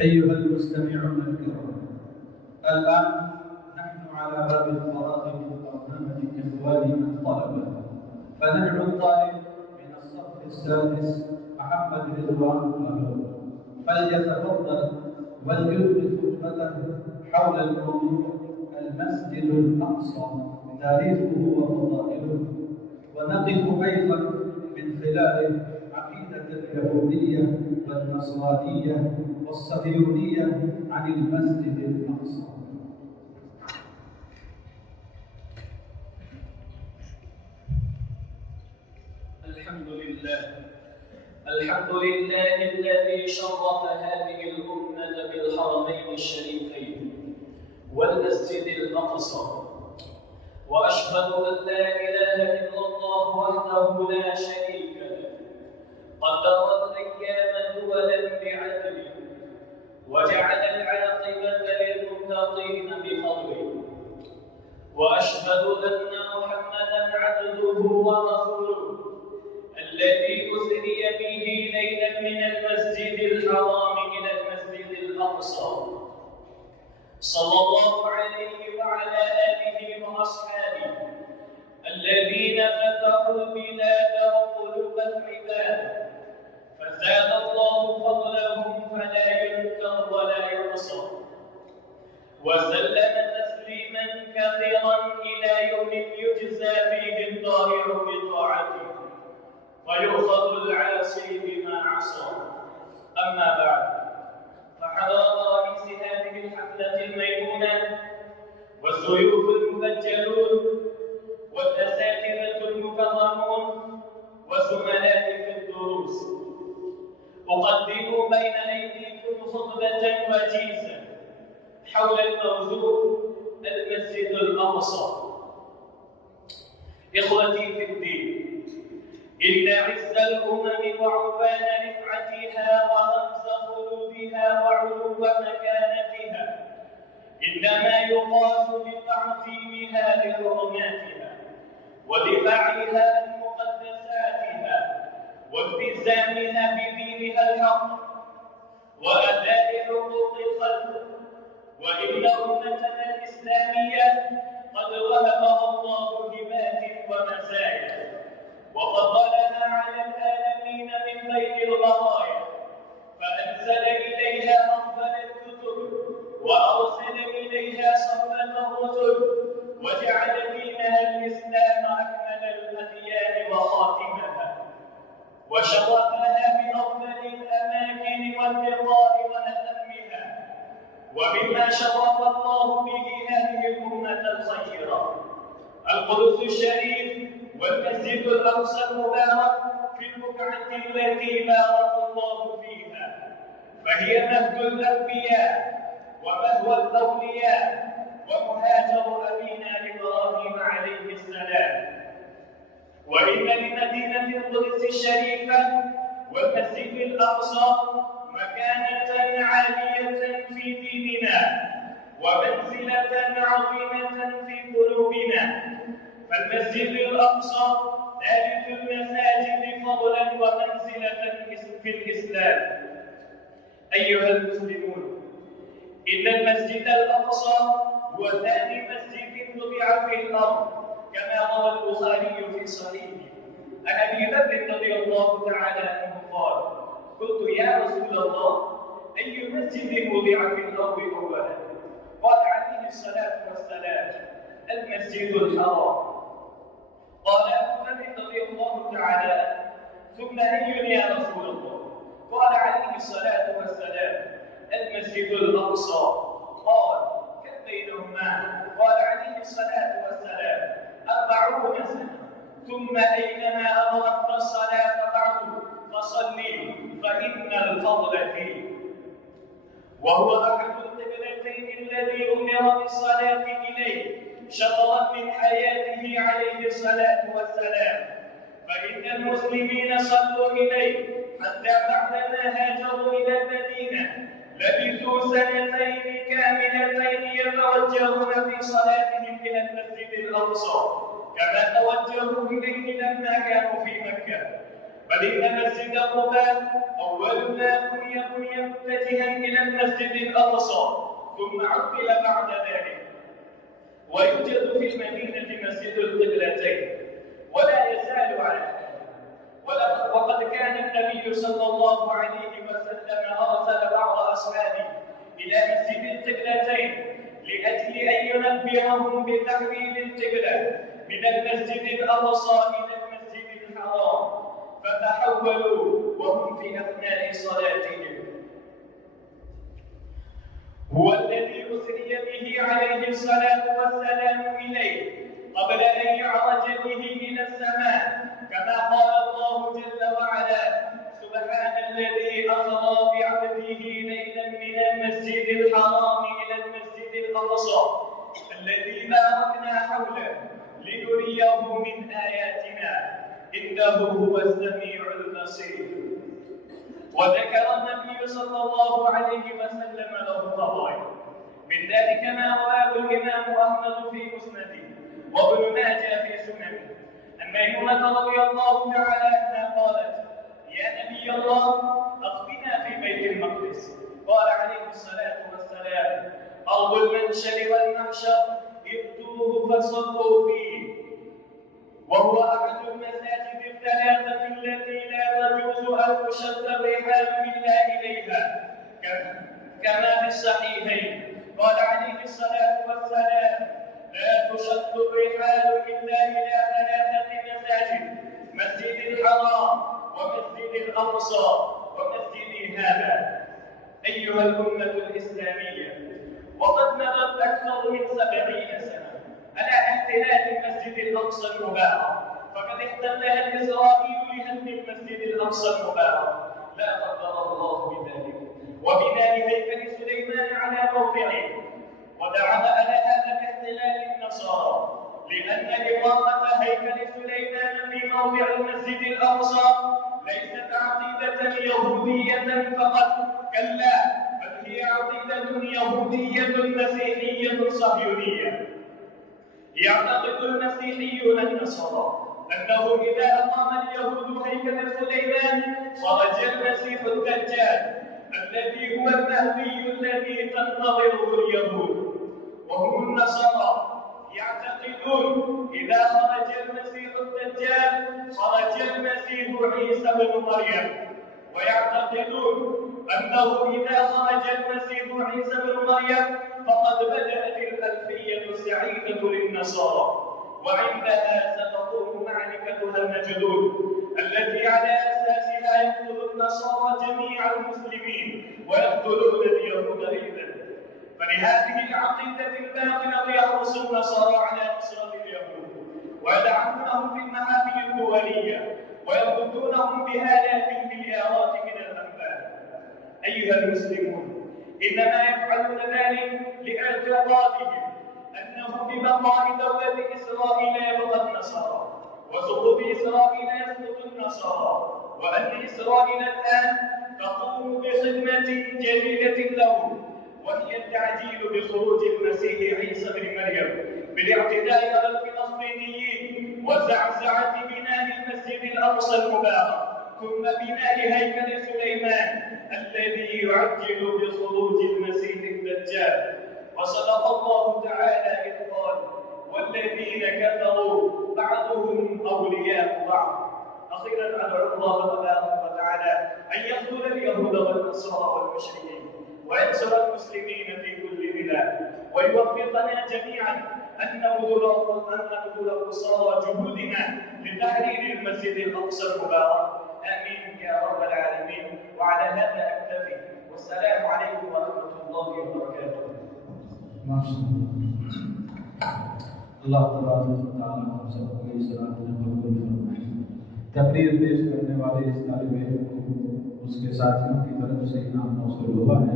أيها المستمعون الكرام، الآن نحن على باب الفراغ من برنامج إخواننا الطلبة، فندعو الطالب من الصف السادس محمد رضوان فاروق فليتفضل وليلقي خطبته حول الموضوع المسجد الأقصى تاريخه وفضائله، ونقف أيضا من خلاله عقيدة اليهودية والنصرانية والصهيونية عن المسجد الأقصى. الحمد لله الذي شرف هذه الأمة بالحرمين الشريفين والمسجد الأقصى، وأشهد أن لا إله إلا الله وحده لا شريك له، قدر الأيام دولا بعدله، وجعل العاقبة للمتقين بفضله، وأشهد أن محمدًا عبده ورسوله الذي أسري به ليلا من المسجد الحرام إلى المسجد الأقصى، صلى الله عليه وعلى آله وأصحابه الذين فتحوا البلاد وقلوب العباد، فزاد الله فضلهم فلا ينكر ولا يحصى، وسلم تسليما كثيرا إلى يوم يجزى فيه الطائع بطاعته ويؤخذ العاصي بما عصى. أما بعد، فحضر رئيس هذه الحفلة الميمونة والضيوف المبجلون والأساتذة المكرمون وزملائي في الدروس، أقدم بين أيديكم خطبة وجيزة حول الموضوع المسجد الأقصى. إخوتي في الدين، إن عز الأمم وعفان رفعتها ورمز قلوبها وعلو مكانتها إنما يقاس بتعظيمها لحرماتها ودفاعها عن مقدساتها والتزامها بدينها الحق وأداء حقوق الخلق. وإن أمتنا الإسلامية قد وهبها الله هبات ومزايا وفضلها على العالمين من بين البرايا، فأنزل إليها أفضل الكتب وأرسل إليها صفوة الرسل وجعل دينها الإسلام أكمل الأديان وخاتمها، وشرفها بأفضل الأماكن واللقاء وأتمها. ومما شرف الله به هذه الأمة الخيرة القدس الشريف والمسجد الأقصى المبارك في البقعة التي بارك الله فيها، فهي مهد الأنبياء ومهوى الأولياء ومهاجر أبينا إبراهيم عليه السلام. وإن لمدينة القدس الشريفة والمسجد الأقصى مكانة عالية في ديننا ومنزلة عظيمة في قلوبنا، فالمسجد الأقصى ثالث المساجد فضلا ومنزلة في الإسلام. أيها المسلمون، إن المسجد الأقصى هو ثاني مسجد وضع في الأرض كما روى البخاري في صحيحه عن أبي بكر رضي الله تعالى عنه قال: قلت يا رسول الله، أي مسجد وضع في الأرض أولا؟ قال عليه الصلاة والسلام: المسجد الحرام. قال أبو بكر رضي الله تعالى عنه: ثم أي يا رسول الله؟ قال عليه الصلاة والسلام: المسجد الأقصى. قال: كم بينهما؟ قال عليه الصلاة والسلام: 40 سنة. ثم أينما أمرت الصلاة بعد فصلي فإن الفضل فيه. وهو أحد القبلتين الذي أمر بالصلاة إليه شطرا من حياته عليه الصلاة والسلام، فإن المسلمين صلوا إليه حتى بعدما هاجروا إلى المدينة لبثوا 2 سنين كاملتين يتوجهون في صلاتهم إلى المسجد الأقصى كما توجهوا إليه لما كانوا في مكة، بل إن مسجد قباء أول ما بني متجها إلى المسجد الأقصى ثم عطل بعد ذلك. ويوجد في المدينة مسجد القبلتين ولا يزال على ذلك. وقد كان النبي صلى الله عليه وسلم أرسل بعض أصحابه إلى مسجد القبلتين لأجل أن ينبههم بتحويل القبلة من المسجد الأقصى إلى المسجد الحرام، فتحولوا وهم في أثناء صلاتهم. هو الذي أسري به عليه الصلاة والسلام إليه قبل أن يعرج به إلى السماء، كما قال الله جل وعلا: سبحان الذي أسرى بعبده ليلا من المسجد الحرام إلى المسجد الأقصى الذي باركنا حوله لنريه من آياتنا إنه هو السميع البصير. وذكر النبي صلى الله عليه وسلم له فضائل، من ذلك ما رواه الإمام أحمد في مسنده وابن ماجه في سننه أن ميمونة رضي الله تعالى عنها قالت: يا نبي الله أخبرنا في بيت المقدس. قال عليه الصلاة والسلام: أرض المنشر والمحشر ائتوه فصلوا فيه، وهو أحد المساجد الثلاثة التي لا تجوز أن تشد الرحال إلا إليها، كما في الصحيحين. قال عليه الصلاة والسلام: لا تشد الرحال إلا إلى ثلاثة مساجد: مسجد الحرام ومسجد الأقصى ومسجدي هذا. أيها الأمة الإسلامية، وقد مضت أكثر من 70 سنة على احتلال المسجد الأقصى المبارك، فقد احتلها الإسرائيل لهدم المسجد الأقصى المبارك، لا قدر الله بذلك، وبناء هيكل سليمان على موضعه. ودعم على هذا الاحتلال النصارى، لأن إقامة هيكل سليمان في موضع المسجد الأقصى ليست عقيدة يهودية فقط، كلا، بل هي عقيدة يهودية مسيحية صهيونية. يعتقد المسيحيون النصارى أنه إذا أقام اليهود هيكل سليمان خرج المسيح الدجال الذي هو المهدي الذي تنتظره اليهود. وهم النصارى يعتقدون إذا خرج المسيح الدجال خرج المسيح عيسى بن مريم، ويعتقدون أنه إذا خرج المسيح عيسى بن مريم فقد بدأت الألفية السعيدة للنصارى، وعندها ستقوم معركتها المجدود التي على أساسها يقتل النصارى جميع المسلمين ويقتلون اليهود أيضا. فلهذه العقيدة الباطلة يحرص النصارى على نصرة اليهود ويدعمونهم في المحافل الدولية ويمدونهم بآلاف المليارات من الأموال. أيها المسلمون، إنما يفعلون ذلك لاعتقادهم أنه ببقاء دولة إسرائيل يبقى النصارى، وسقوط إسرائيل يسقط النصارى، وأن إسرائيل الآن تقوم بخدمة جليلة لهم، وهي التعجيل بخروج المسيح عيسى بن مريم بالاعتداء على الفلسطينيين وزعزعة بناء المسجد الأقصى المبارك، ثم بناء هيكل سليمان الذي يعجل بخروج المسيح الدجال. وصدق الله تعالى إذ قال: والذين كفروا بعضهم أولياء بعض. أخيرا أدعو الله تبارك وتعالى أن يقتل اليهود والنصارى والمشركين وينصر المسلمين في كل بلاد، ويوفقنا جميعا أن نبذل قصارى جهودنا لتحرير المسجد الأقصى المبارك. آمين يا رب العالمين. وعلى هذا أكتفي، والسلام عليكم ورحمة الله وبركاته. अल्लाह हम सबको इस रात में कबूल फरमाए। तकरीर पेश करने वाले इस तालिब इल्म को उसके साथियों की तरफ से इनाम मौसूल हुआ है।